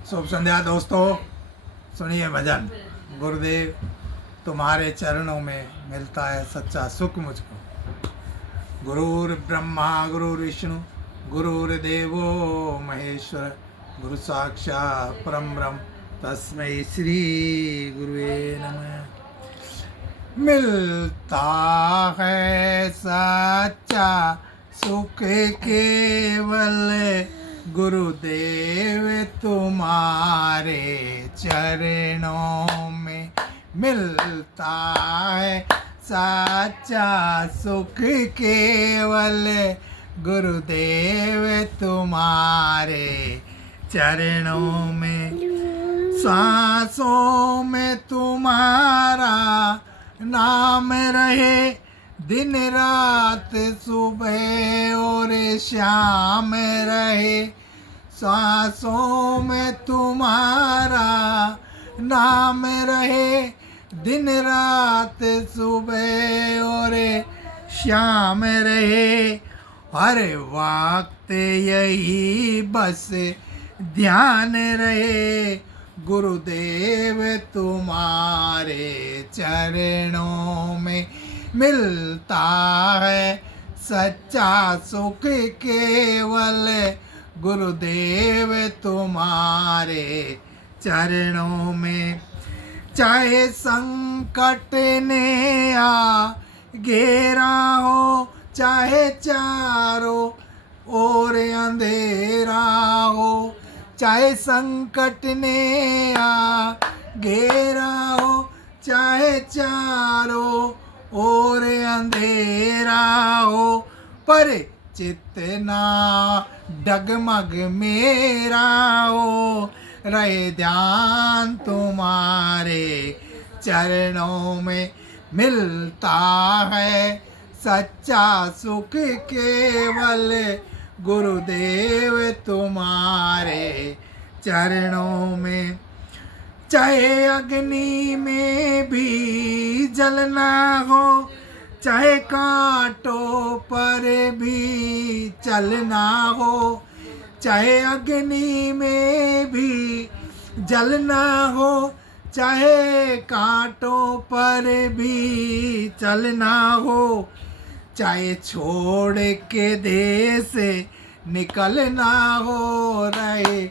शुभ संध्या दोस्तों। सुनिए भजन। गुरुदेव तुम्हारे चरणों में मिलता है सच्चा सुख मुझको। गुरुर ब्रह्मा गुरुर्विष्णु गुरुर्देवो महेश्वर, गुरु साक्षात् परम ब्रह्म तस्मै श्री गुरुवे नमः। मिलता है सच्चा सुख केवल गुरुदेव तुम्हारे चरणों में। मिलता है सच्चा सुख केवल गुरुदेव तुम्हारे चरणों में। सांसों में तुम्हारा नाम रहे, दिन रात सुबह और शाम रहे। सांसों में तुम्हारा नाम रहे, दिन रात सुबह और शाम रहे। हर वक्त यही बस ध्यान रहे, गुरुदेव तुम्हारे चरणों में। मिलता है सच्चा सुख केवल गुरुदेव तुम्हारे चरणों में। चाहे संकट ने आ घेरा हो, चाहे चारों ओर अंधेरा हो। चाहे संकट ने आ घेरा हो, चाहे चारों ओर अंधेरा हो। पर चित्त ना डगमग मेरा हो, रहे ध्यान तुम्हारे चरणों में। मिलता है सच्चा सुख केवल गुरुदेव तुम्हारे चरणों में। चाहे अग्नि में भी जलना हो, चाहे कांटों पर भी चलना हो। चाहे अग्नि में भी जलना हो, चाहे कांटों पर भी चलना हो। चाहे छोड़ के देश निकलना हो, रहे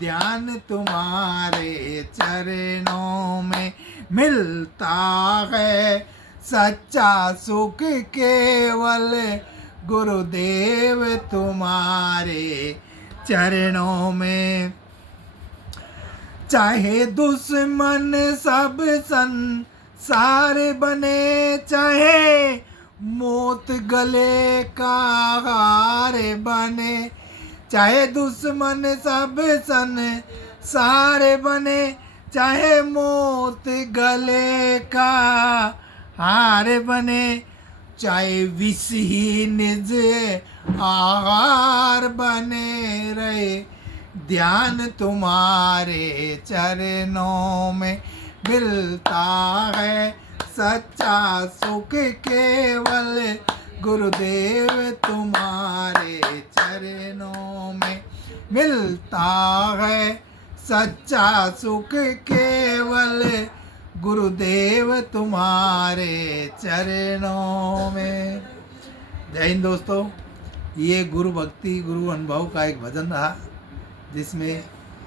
ध्यान तुम्हारे चरणों में। मिलता है सच्चा सुख केवल गुरुदेव तुम्हारे चरणों में। चाहे दुश्मन सब संसार बने, चाहे मौत गले का हार बने। चाहे दुश्मन सब संसार बने, चाहे मौत गले का हार बने। चाहे विष ही निज आहार बने, रहे ध्यान तुम्हारे चरणों में। मिलता है सच्चा सुख केवल गुरुदेव तुम्हारे चरणों में। मिलता है सच्चा सुख केवल गुरुदेव तुम्हारे चरणों में। जय हिंद दोस्तों। ये गुरु भक्ति गुरु अनुभव का एक भजन रहा, जिसमें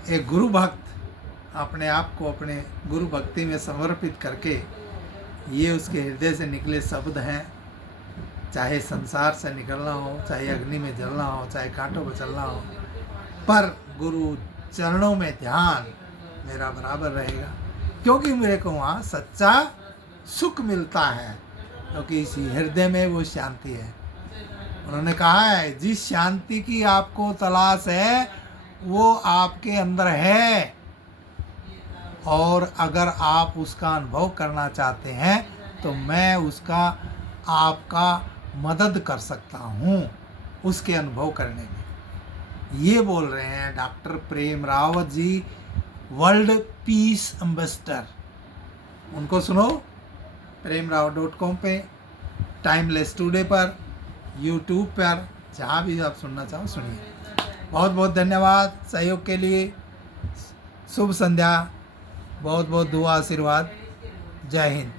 एक गुरु भक्त अपने आप को अपने गुरु भक्ति में समर्पित करके, ये उसके हृदय से निकले शब्द हैं। चाहे संसार से निकलना हो, चाहे अग्नि में जलना हो, चाहे कांटों पर चलना हो, पर गुरु चरणों में ध्यान मेरा बराबर रहेगा, क्योंकि मेरे को वहाँ सच्चा सुख मिलता है, क्योंकि इसी हृदय में वो शांति है। उन्होंने कहा है, जिस शांति की आपको तलाश है वो आपके अंदर है, और अगर आप उसका अनुभव करना चाहते हैं तो मैं उसका आपका मदद कर सकता हूँ उसके अनुभव करने में। ये बोल रहे हैं डॉक्टर प्रेम Rawat ji, world peace ambassador. उनको सुनो premrawat.com पे, टाइमलेस टुडे पर, यूट्यूब पर, जहाँ भी आप सुनना चाहो सुनिए। बहुत बहुत धन्यवाद सहयोग के लिए। शुभ संध्या, बहुत बहुत दुआ आशीर्वाद। जय हिंद।